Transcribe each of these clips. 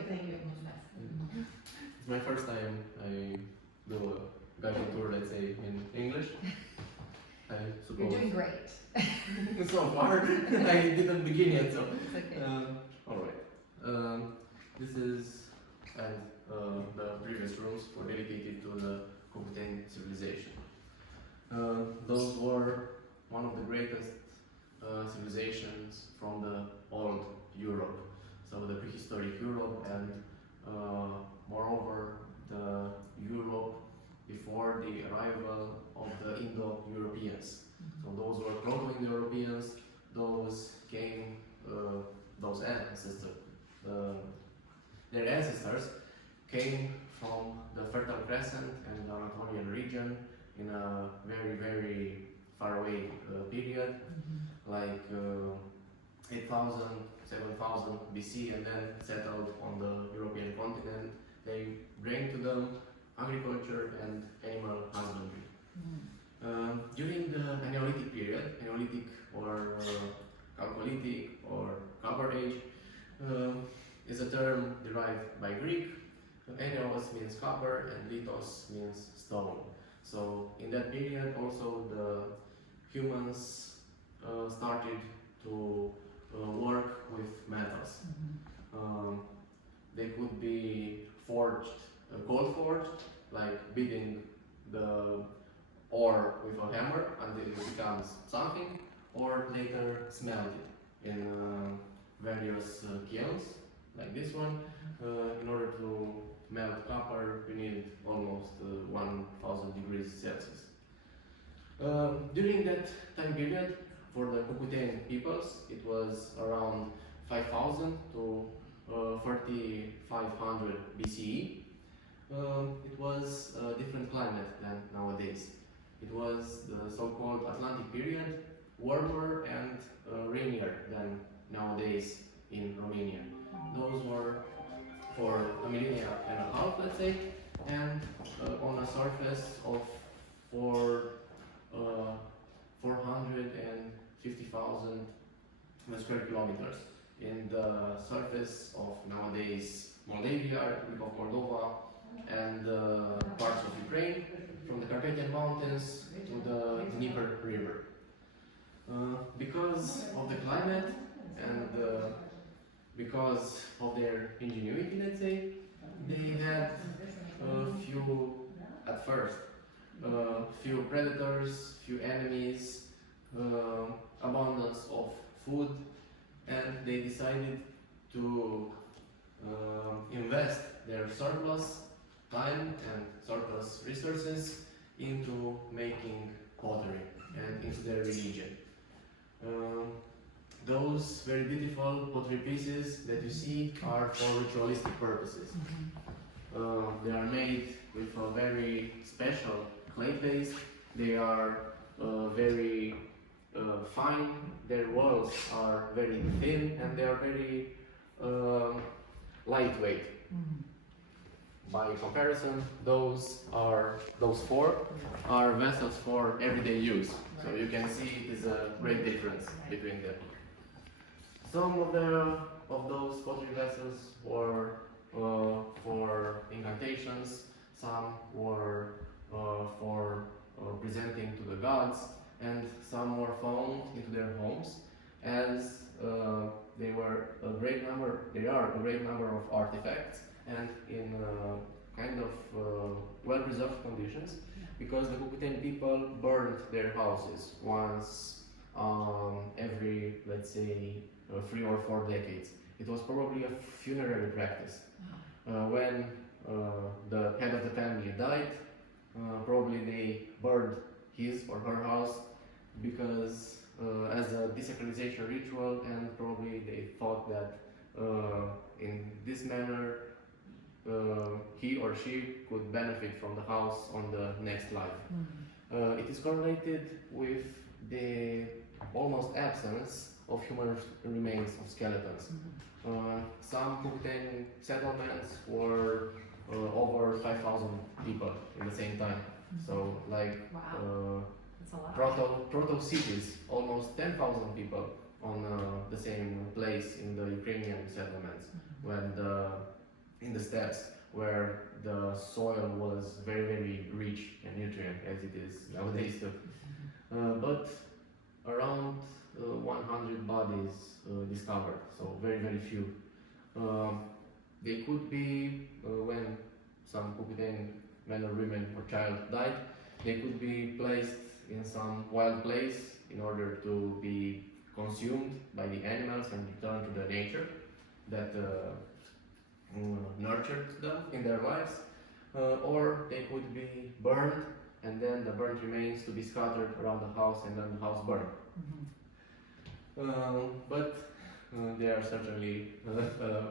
Thank you. It's my first time I do a guided tour, let's say, in English. I suppose. You're doing great. So far, I didn't begin yet, so. It's okay. Alright. This is, and the previous rooms were dedicated to the Cucuteni civilization. Those were one of the greatest civilizations from the old Europe, so the prehistoric Europe, and moreover the Europe before the arrival of the Indo-Europeans. So those were Proto-Indo-Europeans, those came, those ancestors, their ancestors came from the Fertile Crescent and the Anatolian region in a very, very far away period, like 8,000, 7,000 BC, and then settled on the European continent. They bring to them agriculture and animal husbandry. During the Neolithic period, Neolithic or Chalcolithic or Copper Age is a term derived by Greek. Eneos means copper and lithos means stone. So in that period also the humans started to work with metals. They could be forged, cold forged, like beating the ore with a hammer until it becomes something, or later smelted in various kilns, like this one. In order to melt copper, you need almost 1,000 degrees Celsius. During that time period, for the Cucuteni peoples, it was around 5,000 to 3,500 BCE. It was a different climate than nowadays. It was the so-called Atlantic period, warmer and rainier than nowadays in Romania. Those were for a millennia and a half, let's say, and on a surface of 450,000 square kilometers. In the surface of nowadays Moldavia, Republic of Moldova, and parts of Ukraine, from the Carpathian Mountains to the Dnieper River. Because of the climate and because of their ingenuity, let's say, they had at first, few predators, few enemies, abundance of food, and they decided to invest their surplus time and surplus resources into making pottery and into their religion. Those very beautiful pottery pieces that you see are for ritualistic purposes. They are made with a very special clay paste. They are very fine, their walls are very thin, and they are very lightweight. By comparison, those four are vessels for everyday use. So you can see it is a great difference between them. Some of those pottery vessels were for incantations, some were for presenting to the gods, and some were found into their homes, as they are a great number of artifacts, and in kind of well-preserved conditions, because the Cucuteni people burned their houses once every, let's say, 3 or 4 decades. It was probably a funerary practice. When the head of the family died, probably they burned his or her house because as a desacralization ritual, and probably they thought that in this manner he or she could benefit from the house on the next life. It is correlated with the almost absence of human remains of skeletons. Some Cucuteni settlements were over 5,000 people in the same time. So like proto-cities, almost 10,000 people on the same place in the Ukrainian settlements, when the in the steppes where the soil was very, very rich and nutrient as it is nowadays too. But around 100 bodies discovered, so very, very few. They could be, when some Cucuteni men or women or child died, they could be placed in some wild place in order to be consumed by the animals and returned to the nature that nurtured them in their lives, or they could be burned and then the burnt remains to be scattered around the house and then the house burned. But they are certainly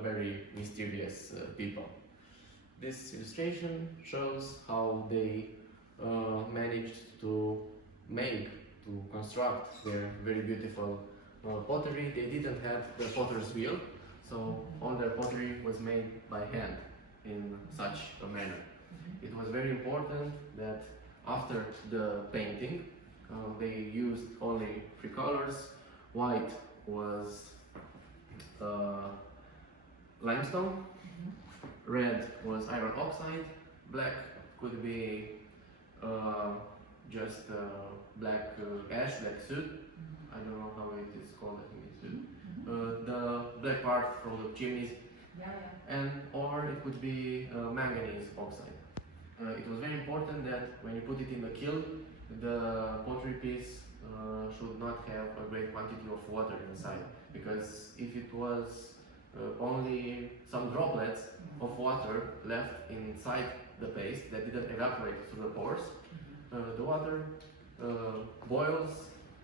very mysterious people. This illustration shows how they managed to construct their very beautiful pottery. They didn't have the potter's wheel, so all their pottery was made by hand in such a manner. It was very important that after the painting, they used only three colors. White was limestone, red was iron oxide, black could be just black ash, black soot. I don't know how it is called, I think it's soot. The black part from the chimneys, and or it could be manganese oxide. It was very important that when you put it in the kiln, the pottery piece should not have a great quantity of water inside, because if it was only some droplets of water left inside the paste that didn't evaporate through the pores, the water boils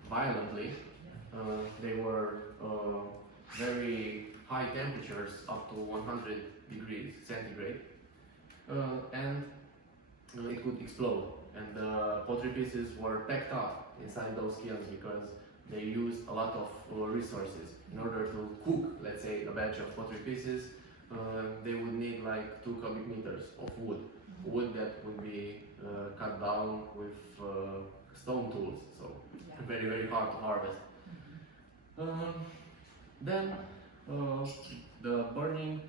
violently. They were very high temperatures, up to 100 degrees centigrade, and it could explode, and the pottery pieces were packed up inside those kilns because they used a lot of resources. In order to cook, let's say, a batch of pottery pieces, they would need like 2 cubic meters of wood that would be cut down with stone tools, so very, very hard to harvest. Then the burning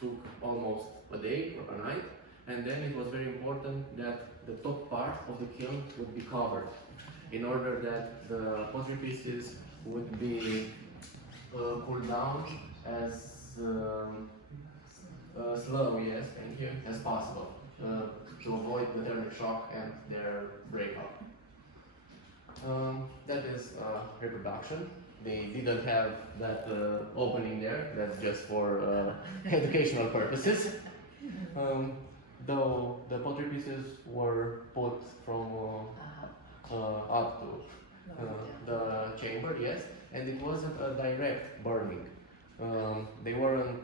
took almost a day or a night, and then it was very important that the top part of the kiln would be covered in order that the pottery pieces would be cooled down as slow, yes, thank you, as possible, to avoid the thermic shock and their breakup. That is reproduction. They didn't have that opening there, that's just for educational purposes. Though the pottery pieces were put from up to the chamber, yes, and it wasn't a direct burning. They weren't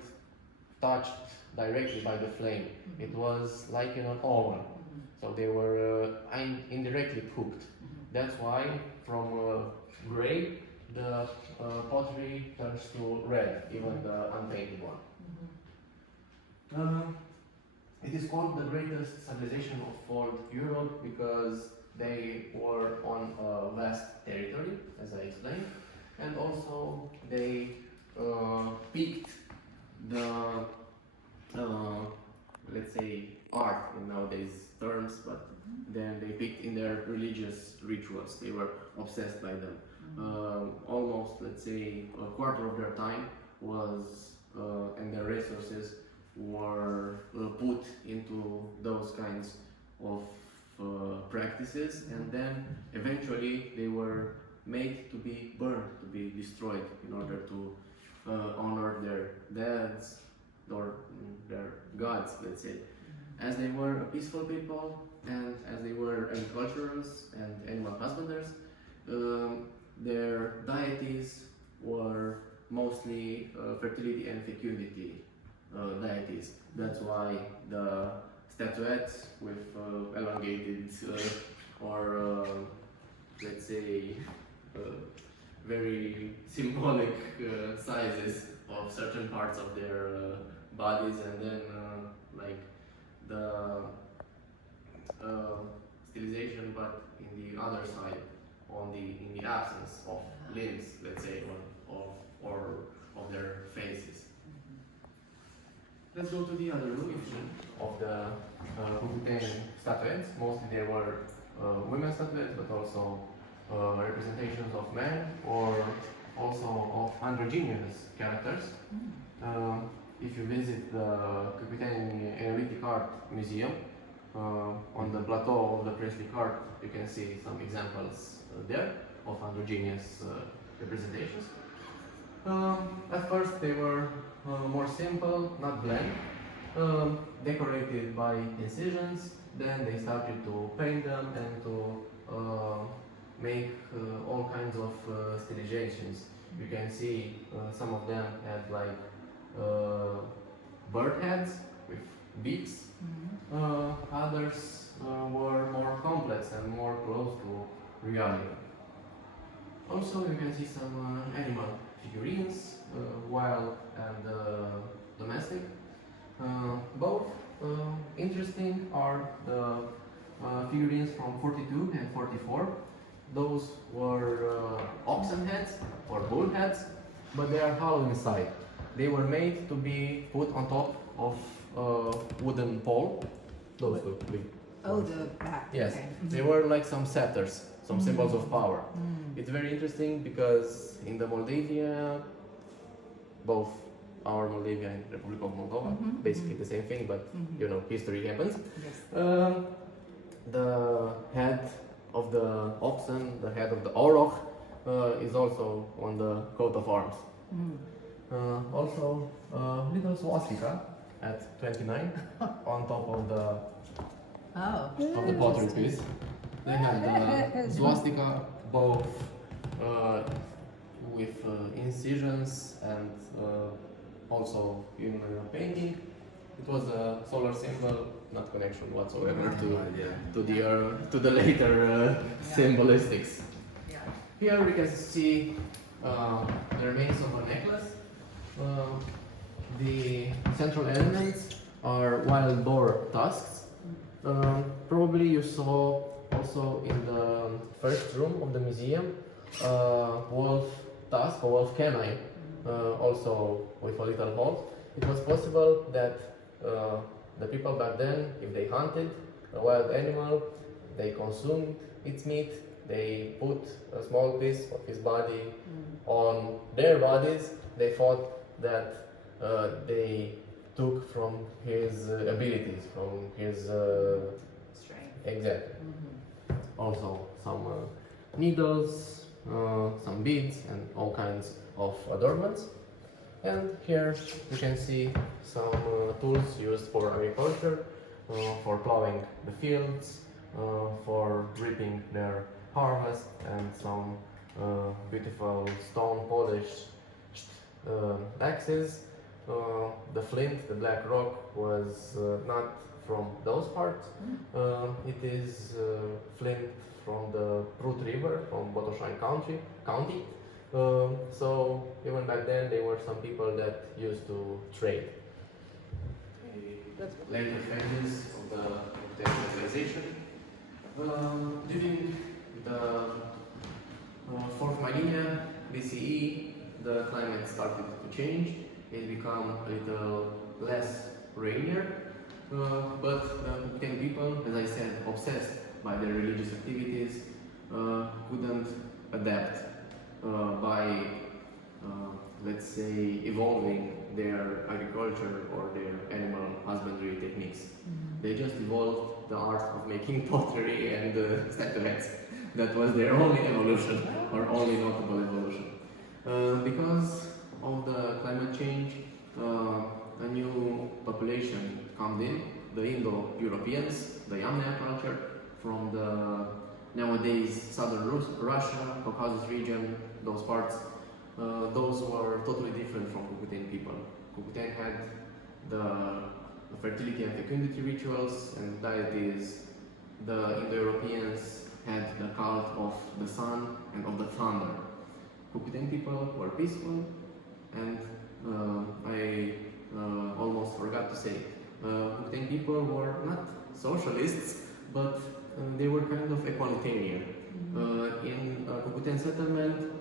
touched directly by the flame. It was like in an oven, so they were indirectly cooked. That's why from gray the pottery turns to red, even the unpainted one. It is called the greatest civilization of old Europe because they were on a vast territory, as I explained, and also they picked the, let's say, art in nowadays terms, but then they picked in their religious rituals. They were obsessed by them. Almost, let's say, a quarter of their time was, and their resources were put into those kinds of practices, and then eventually they were made to be burned, to be destroyed, in order to honor their dads or their gods, let's say. As they were a peaceful people, and as they were agriculturers and animal husbanders, their deities were mostly fertility and fecundity deities. That's why the statuettes with elongated or let's say very symbolic sizes of certain parts of their bodies, and then like the stylization, but in the other side, in the absence of limbs, let's say, or of their faces. Let's go to the other illusion of the Cucuteni statuettes. Mostly they were women statuettes, but also representations of men or also of androgynous characters. If you visit the Cucuteni Neolithic Art Museum, on the plateau of the Presley cart, you can see some examples there of androgynous representations. At first they were more simple, not blank, decorated by incisions. Then they started to paint them and to make all kinds of stylizations. You can see some of them had like bird heads with beaks. Others were more complex and more close to reality. Also, you can see some animal figurines, wild and domestic. Both interesting are the figurines from 42 and 44. Those were oxen heads or bull heads, but they are hollow inside. They were made to be put on top of a wooden pole. Those two big. Oh, the back. Yes, Okay. they were like some scepters, some symbols of power. It's very interesting because in the Moldavia, both our Moldavia and Republic of Moldova, basically the same thing, but you know, history happens. Yes. The head of the oxen, the head of the auroch, is also on the coat of arms. Also, little swastika at 29 on top of the pottery piece. They had the swastika both with incisions and also in painting. It was a solar symbol, not connection whatsoever to the later symbolistics. Yeah. Here we can see the remains of a necklace. The central elements are wild boar tusks. Probably you saw also in the first room of the museum wolf tusk or wolf canine, also with a little hole. It was possible that the people back then, if they hunted a wild animal, they consumed its meat, they put a small piece of his body on their bodies. They thought that they took from his abilities, from his Strength. exactly. Also some needles, some beads, and all kinds of adornments. And here you can see some tools used for agriculture, for plowing the fields, for reaping their harvest, and some beautiful stone polished axes. The flint, the black rock, was not from those parts. It is flint from the Prut River, from Botoșani County. So even back then, there were some people that used to trade. Later phases of the industrialization. During the 4th millennia BCE, the climate started to change. It became a little less rainier, but the Cucuteni people, as I said, obsessed by their religious activities, couldn't adapt by, let's say, evolving their agriculture or their animal husbandry techniques. They just evolved the art of making pottery and statuettes. That was their only evolution, or only notable evolution. Because of the climate change, a new population comes in, the Indo-Europeans, the Yamnaya culture, from the nowadays southern Russia, Caucasus region, those parts. Those were totally different from Cucuteni people. Cucuteni had the fertility and fecundity rituals and deities. The Indo-Europeans had the cult of the sun and of the thunder. Cucuteni people were peaceful, and I almost forgot to say, Cucuteni people were not socialists, but they were kind of equalitarian. In a Cucuteni settlement,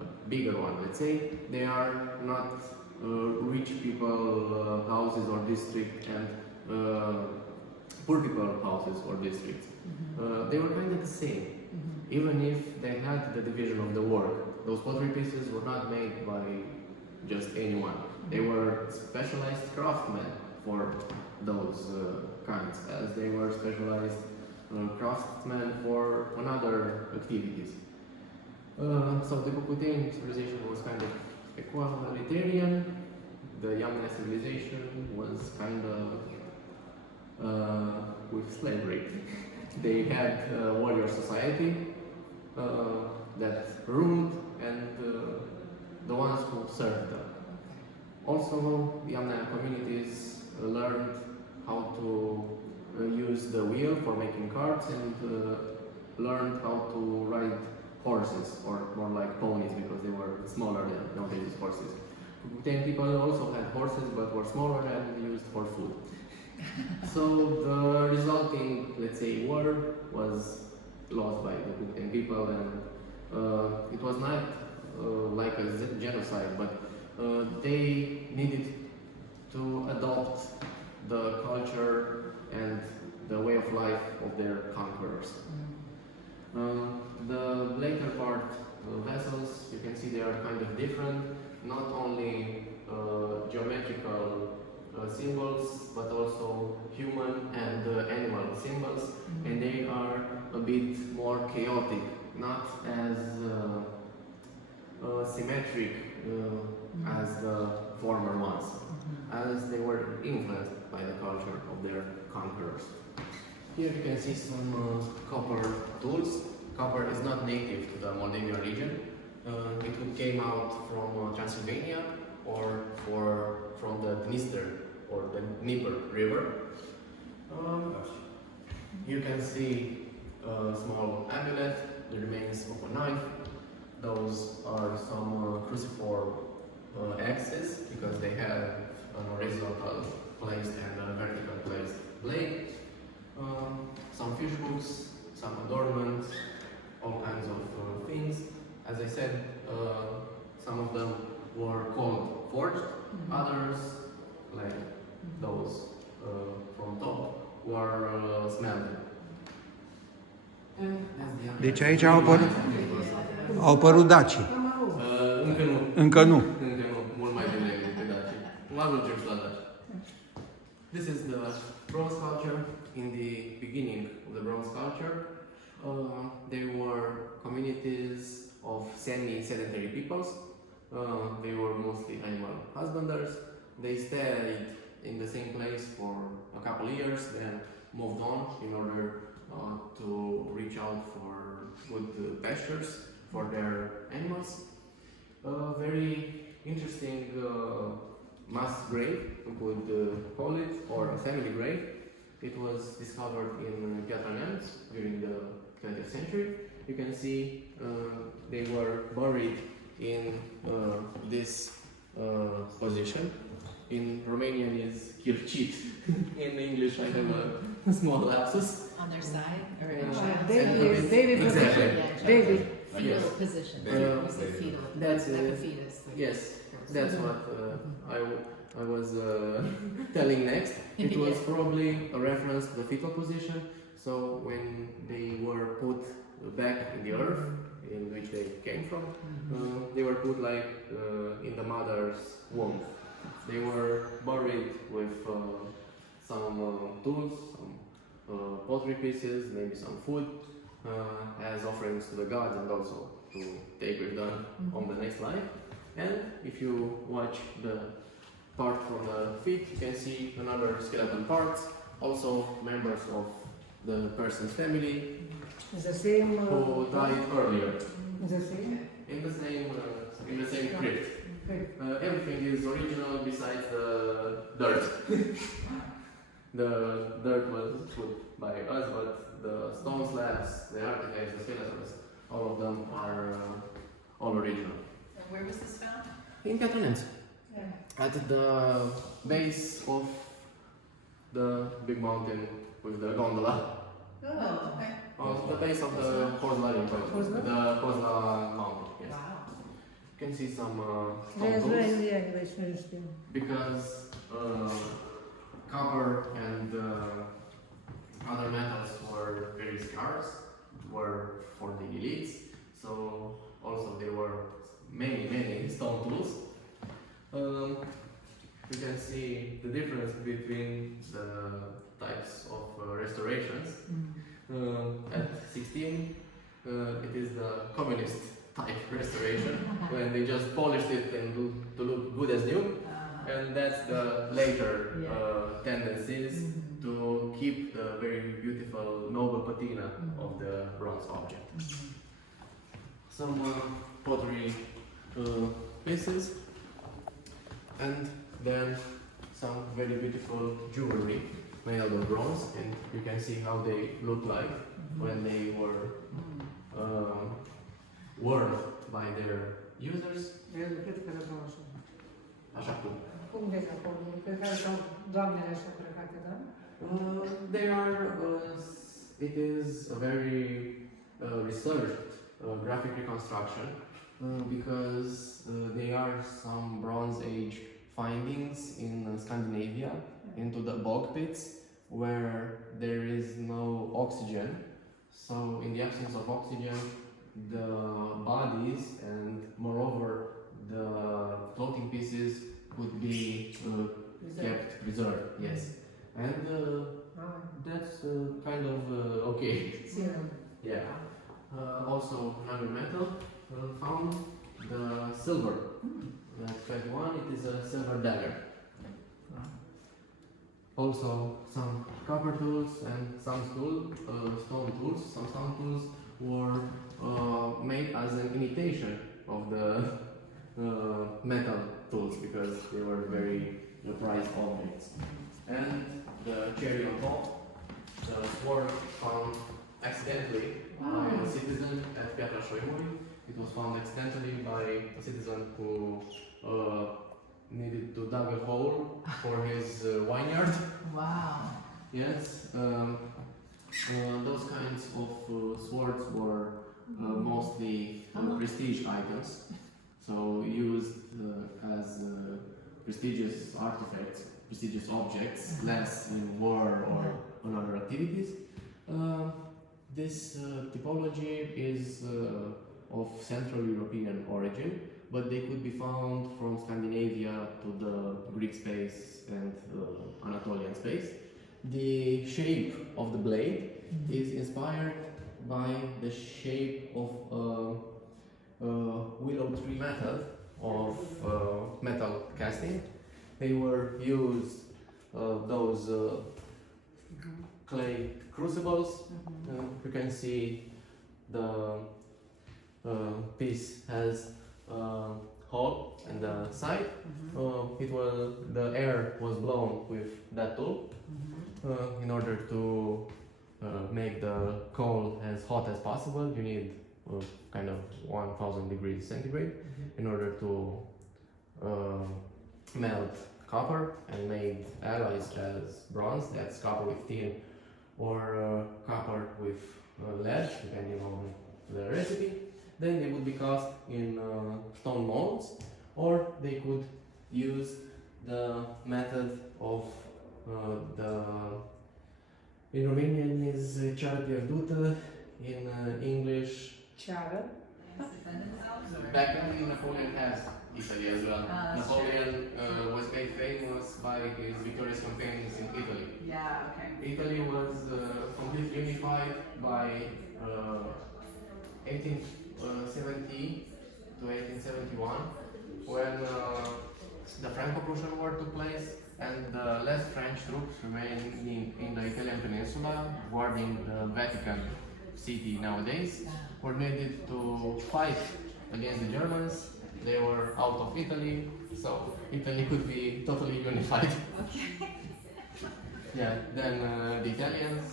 a bigger one, let's say, they are not rich people houses or district and poor people houses or districts. They were kind of the same, even if they had the division of the work. Those pottery pieces were not made by just anyone. They were specialized craftsmen for those kinds, as they were specialized craftsmen for another activities. So the Cucuteni civilization was kind of equalitarian. The Yamna civilization was kind of with slavery. They had a warrior society that ruled and the ones who served them. Also, the Yamna communities learned how to use the wheel for making carts and learned how to ride horses, or more like ponies, because they were smaller than nowadays horses. Cucuteni people also had horses but were smaller and used for food. So the resulting, let's say, war was lost by the Cucuteni people, and it was not like a genocide, but they needed to adopt the culture and the way of life of their conquerors. The later part vessels, you can see they are kind of different, not only geometrical symbols, but also human and animal symbols, and they are a bit more chaotic, not as symmetric as the former ones, as they were influenced by the culture of their conquerors. Here you can see some copper tools. Copper is not native to the Moldavian region. It came out from Transylvania or from the Dniester or the Dnieper River. You can see a small amulet, the remains of a knife. Those are some cruciform axes, because they have an horizontal placed and a vertical placed blade. Some fish hooks, some adornments, all kinds of things. As I said, some of them were called forged, others, like those from top, were smelted. Deci aici au apărut dacii. Încă nu. Încă nu. Încă nu, mult mai devreme decât daci. Ajungem și la daci. This is the bronze culture. In the beginning of the bronze culture, there were communities of semi-sedentary peoples. They were mostly animal husbanders. They stayed in the same place for a couple of years, then moved on in order to reach out for good pastures for their animals. A very interesting mass grave, we could call it, or a family grave. It was discovered in Piatra-Neamț during the 20th century. You can see they were buried in this position. In Romanian is chircit. In English I have a small lapsus. On their side or David Exactly. David. fetal position. Uh, Was it fetal? that's, like a fetus. Yes, that's what I was telling next. It was probably a reference to the fetal position. So when they were put back in the earth in which they came from, they were put like in the mother's womb. They were buried with some tools, some pottery pieces, maybe some food, as offerings to the gods and also to take with them on the next life. And if you watch the part from the feet, you can see another skeleton parts, also members of the person's family It's the same. who died earlier It's the same. in the same crypt. Okay. Everything is original besides the dirt. The dirt was put by us, but the stone slabs, the artifacts, the skeletons, all of them are all original. And where was this found? In Piatra-Neamț, Yeah. at the base of the big mountain with the gondola. Oh, okay. On the base of the Kozla River, Kozla? the Kozla mountain. Yes. Wow. can see some stone Vezi, tools vezi, nu știu. because copper and other metals were very scarce, were for the elites, so also there were many stone tools. You can see the difference between the types of restorations. At 16, it is the communist type restoration when they just polished it and to look good as new, and that's the later tendencies to keep the very beautiful noble patina of the bronze object. Some pottery pieces, and then some very beautiful jewelry made out of bronze, and you can see how they look like when they were worn by their users. Eu cred că le dau așa. Așa cum. Cum vezi acolo? Cred că stau doamnele așa îmbrăcate, da? They are, it is a very researched graphic reconstruction because they are some Bronze Age findings in Scandinavia into the bog pits where there is no oxygen. So in the absence of oxygen, the bodies and moreover the floating pieces could be kept preserved. Yes, and that's kind of okay. Țină. Yeah. Also, another metal found the silver. At 21, it is a silver dagger. Also, some copper tools and some stone tools. Some stone tools were made as an imitation of the metal tools because they were very prized objects. And the cherry on top, the sword found accidentally by a citizen at Piatra-Neamț. It was found accidentally by a citizen who needed to dig a hole for his vineyard. Wow. Yes, those kinds of swords were mostly prestige items, so used as prestigious artifacts, prestigious objects, less in war or on other activities. This typology is of Central European origin, but they could be found from Scandinavia to the Greek space and Anatolian space. The shape of the blade is inspired by the shape of a willow tree method of metal casting. They were used those clay crucibles. You can see the piece has hole in the side. The air was blown with that tool in order to make the coal as hot as possible. You need kind of 1000 degrees centigrade in order to melt copper and made alloys as bronze, that's copper with tin or copper with lead, depending on the recipe. Then they would be cast in stone molds, or they could use the method of in Romanian is ceară pierdută, in English Ceară. back then Napoleon has Italy as well. Napoleon was made famous by his victorious campaigns in Italy. Yeah, okay. Italy was completely unified by 1870 to 1871 when the Franco-Prussian War took place and the less French troops remaining in the Italian peninsula guarding the Vatican City nowadays were needed to fight against the Germans. They were out of Italy, so Italy could be totally unified. Okay. Yeah, then the Italians,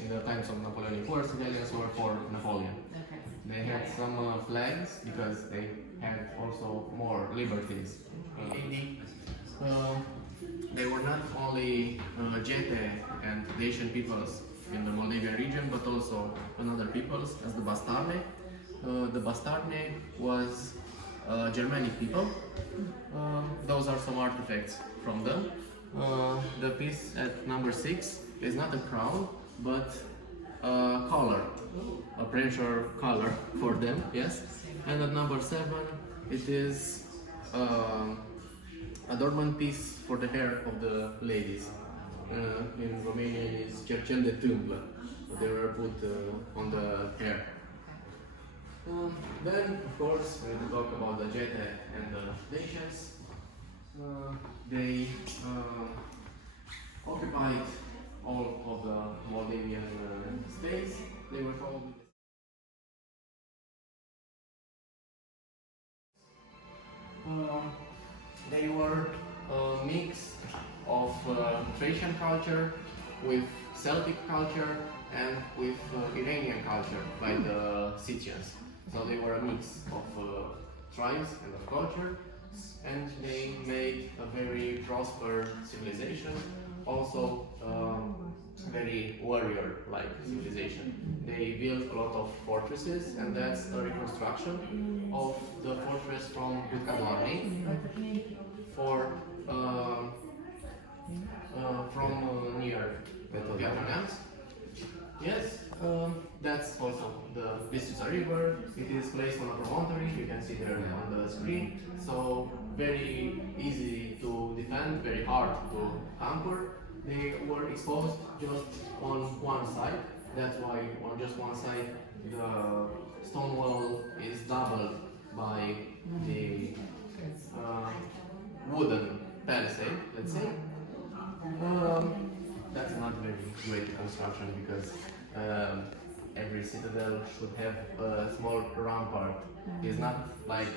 in the times of Napoleonic Wars, Italians were for Napoleon. Okay. They had some flags because they had also more liberties. They were not only Gete and Dacian peoples in the Moldavian region, but also another peoples as the Bastarne. The Bastarne was Germanic people. Those are some artifacts from them. The piece at number 6 is not a crown, but a collar, a pressure collar for them, yes. And at number 7, it is adornment piece for the hair of the ladies. In Romanian is cercel de tâmplă. They were put on the hair. Then, of course, we need to talk about the Jete and the Dacians. They occupied all of the Moldavian space. They were called. They were a mix of Thracian culture with Celtic culture and with Iranian culture by the Scythians. So they were a mix of tribes and of culture, and they made a very prosperous civilization, also very warrior-like civilization. They built a lot of fortresses, and that's a reconstruction of the fortress from Cucuteni from near Piatra-Neamț. Yes, that's also the Bistrița River. It is placed on a promontory, you can see there on the screen. So very easy to defend, very hard to conquer. They were exposed just on one side. That's why on just one side the stone wall is doubled by the wooden palisade, let's say. That's not very great construction because every citadel should have a small rampart. It's not like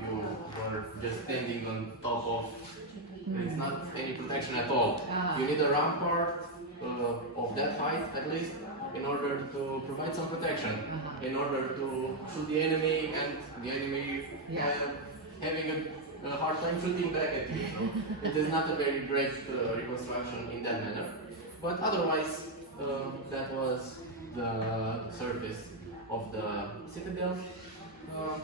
you were just standing on top of. It's not any protection at all. You need a rampart of that height at least in order to provide some protection, in order to shoot the enemy and the enemy having a hard time shooting back at you. So it is not a very great reconstruction in that manner. But otherwise, that was the surface of the citadel.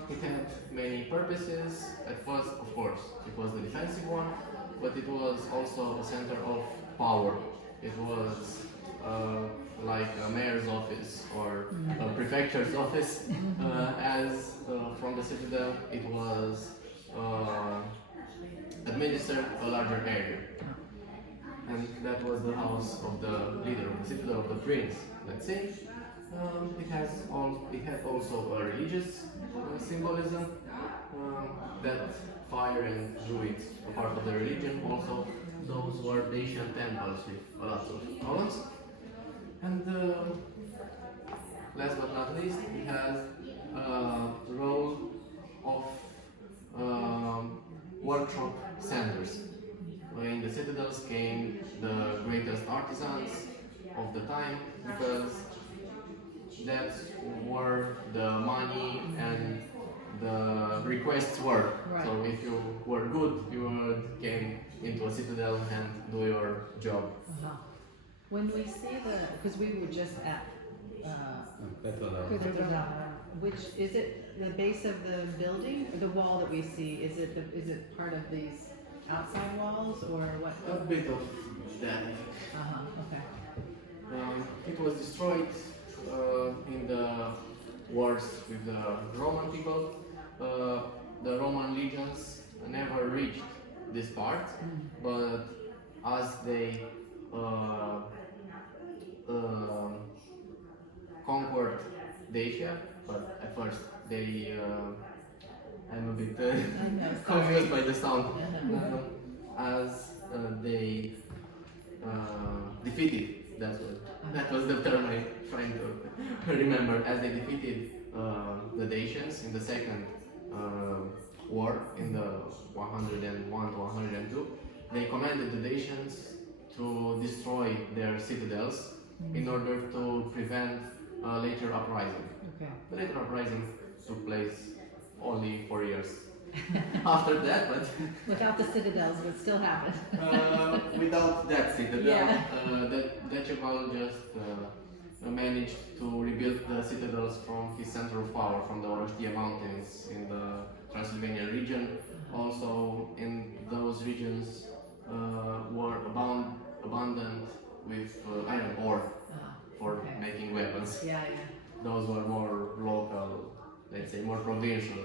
It had many purposes. At first, of course, it was the defensive one, but it was also a center of power. It was like a mayor's office or a prefecture's office, as from the citadel it was administered a larger area. And that was the house of the leader of the citadel, of the prince, let's say. It had also a religious symbolism, that fire and druids are part of the religion. Also, those were Dacian temples with a lot of columns. And last but not least, it has a role of workshop centers. In the citadels came the greatest artisans of the time, because that's where the money and the requests were. Right. So if you were good, you would came into a citadel and do your job. When we see because we were just at Cultura, which is it the base of the building, or the wall that we see? Is it part of these outside walls, or what? A bit of that. Okay. It was destroyed in the wars with the Roman people. The Roman legions never reached this part, but as they conquered Dacia, but at first they I'm a bit confused by the sound. As they defeated, that was the term I trying to remember. As they defeated the Dacians in the second war, in the 101 to 102, they commanded the Dacians to destroy their citadels in order to prevent a later uprising. Okay. The later uprising took place only 4 years after that, but Without the citadels, it would still happen. without that citadel, Yeah. that Decebal just managed to rebuild the citadels from his center of power, from the Orăștie Mountains in the Transylvanian region. Also, in those regions were abundant with iron ore for Okay. making weapons. Yeah, Those were more local, let's say, more provincial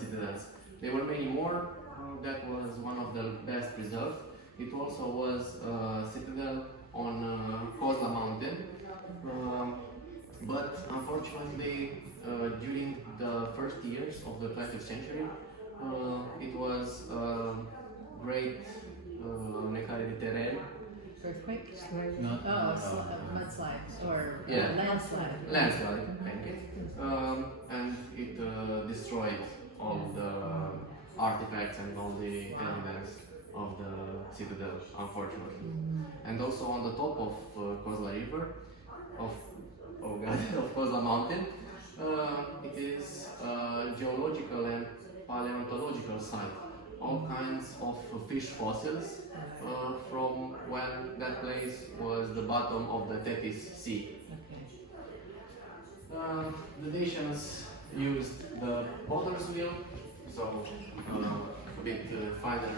citadels. There were many more. That was one of the best preserved. It also was a citadel on Kozla Mountain, but unfortunately, during the first years of the 20th century, it was a great necare de teren. Earthquake? Not, Mudslide or Yeah. landslide. Landslide, thank you. And it destroyed all the artifacts and all the evidence of the citadel, unfortunately. And also on the top of Kozla River, of Kozla Mountain, it is a geological and paleontological site. All kinds of fish fossils from when that place was the bottom of the Tethys Sea. The Dacians used the potter's wheel, so a bit finer